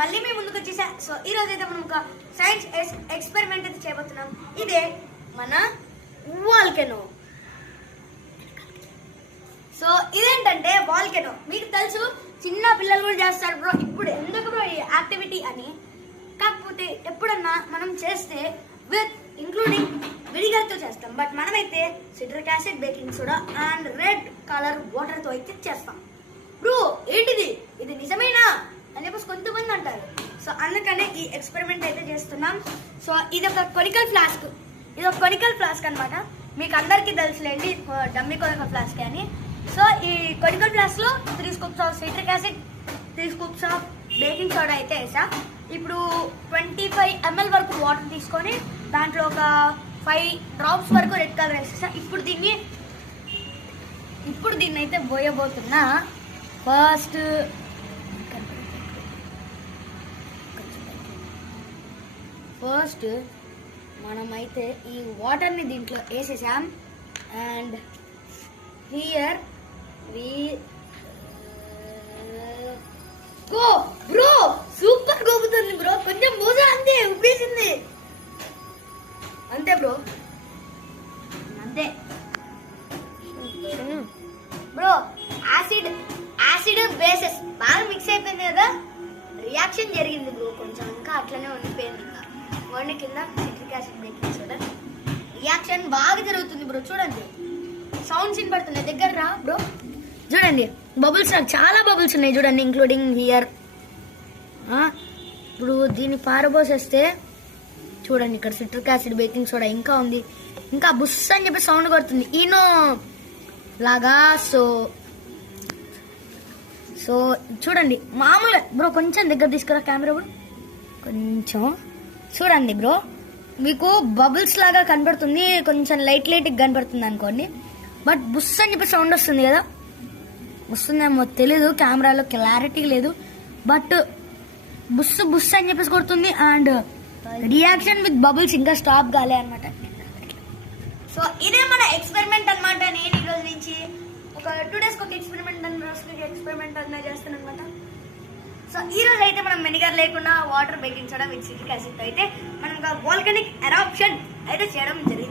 మళ్ళీ మేము ముందుకు వచ్చేసా. సో ఈ రోజు అయితే మనం ఒక సైన్స్ ఎక్స్పెరిమెంట్ అయితే చేయబోతున్నాం. ఇదే మన వాల్కెనో. సో ఇదేంటంటే వాల్కెనో మీకు తెలుసు, చిన్న పిల్లలు కూడా చేస్తారు బ్రో. ఇప్పుడు ఎందుకు బ్రో ఈ యాక్టివిటీ అని, కాకపోతే ఎప్పుడన్నా మనం చేస్తే విత్ ఇంక్లూడింగ్ విడిగల్తో చేస్తాం. బట్ మనమైతే citric acid, baking soda and red colour water తో అయితే చేస్తాం. బ్రో ఏంటిది, ఇది నిజమేనా అని చెప్పేసి కొంతమంది అంటారు. సో అందుకనే ఈ ఎక్స్పెరిమెంట్ అయితే చేస్తున్నాం. సో ఇది ఒక కొనికల్ ఫ్లాస్క్, అనమాట. మీకు అందరికీ తెలుసులేండి, డమ్మీ కొనికల్ ఫ్లాస్క్ అని. సో ఈ కొనికల్ ఫ్లాస్క్ లో 3 scoops of citric acid, 3 scoops of baking soda అయితే వేసా. ఇప్పుడు 25 ml వరకు వాటర్ తీసుకొని దాంట్లో ఒక 5 డ్రాప్స్ వరకు రెడ్ కలర్ వేసేసా. ఇప్పుడు దీన్ని అయితే పోయబోతున్నా. ఫస్ట్ మనమైతే ఈ వాటర్ని దీంట్లో వేసేసాం. And here we go. Bro super గోపుతుంది బ్రో, కొంచెం మూజ అంతే ఉప్పేసింది అంతే బ్రో, అంతే బ్రో. యాసిడ్ బేసెస్ బాగా మిక్స్ అయిపోయింది కదా, రియాక్షన్ జరిగింది బ్రో. కొంచెం ఇంకా అట్లనే ఉండిపోయింది. ఇంకా వండి కింద citric acid, baking soda reaction బాగా జరుగుతుంది బ్రో. చూడండి సౌండ్స్ వినపడుతున్నాయి, దగ్గర రా బ్రో. చూడండి బబుల్స్, నాకు చాలా బబుల్స్ ఉన్నాయి చూడండి, ఇంక్లూడింగ్ హియర్. ఇప్పుడు దీన్ని పారబోసేస్తే చూడండి, ఇక్కడ సిట్రిక్ యాసిడ్, బేకింగ్ సోడా ఇంకా ఉంది. ఇంకా బుస్ అని చెప్పి సౌండ్ కొడుతుంది ఈనో లాగా. సో చూడండి మామూలుగా బ్రో, కొంచెం దగ్గర తీసుకురా కెమెరా బ్రో, కొంచెం చూడండి బ్రో. మీకు బబుల్స్ లాగా కనబడుతుంది, కొంచెం లైట్గా కనబడుతుంది అనుకోండి. బట్ బుస్ అని చెప్పి సౌండ్ వస్తుంది కదా, వస్తుందేమో తెలీదు, కెమెరాలో క్లారిటీ లేదు. బట్ బుస్ అని చెప్పేసి కొడుతుంది. అండ్ రియాక్షన్ విత్ బబుల్స్ ఇంకా స్టాప్ కాలే అనమాట. సో ఇదే మన ఎక్స్పెరిమెంట్ అనమాట. నేను ఈ రోజు నుంచి ఒక 2 days ఒక ఎక్స్పెరిమెంట్ అన్న చేస్తాను అనమాట. సో ఈ రోజు అయితే మనం వెనిగర్ లేకుండా water, baking soda with citric acid అయితే మనం ఒక వాల్కనిక్ ఎరాప్షన్ అయితే చేయడం జరిగింది.